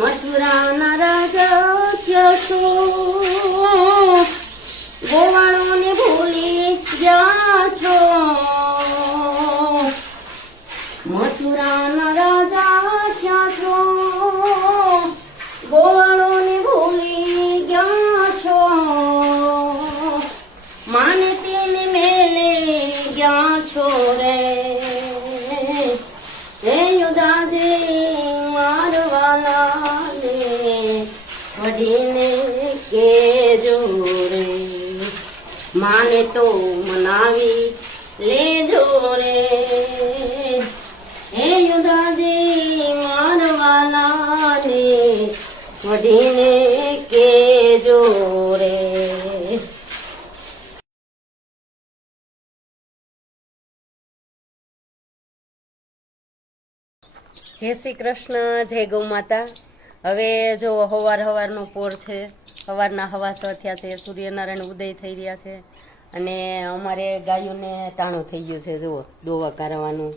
મથુરાના રાજા ક્યાં છો? ગોવાળોને ભૂલી ગયા છો? મથુરાના રાજા ક્યાં છો? ગોવાળોને ભૂલી ગયા છો? માને તેને મેલે ગયા છો રે. હે યુધાજી મારવાલાને વઢીને કેજો રે. માને તો મનાવી લેજો રે. હે યુધાજી મારવાલાને વઢીને કેજો રે. જય શ્રી કૃષ્ણ, જય ગૌ માતા. હવે જો હવારનો પોર છે, સવારના 6:15 થયા છે, સૂર્યનારાયણ ઉદય થઈ રહ્યા છે અને અમારે ગાયોને ટાણું થઈ ગયું છે. જુઓ દોવા કાઢવાનું.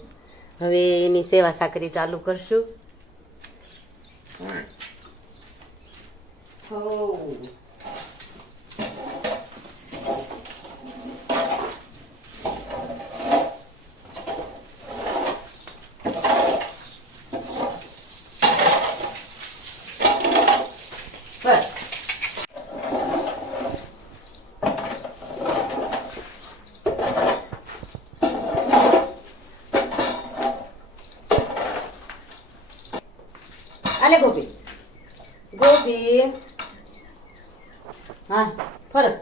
હવે એની સેવા સાકરી ચાલુ કરશું. આલે ગોપી, ગોપી, હા ફરક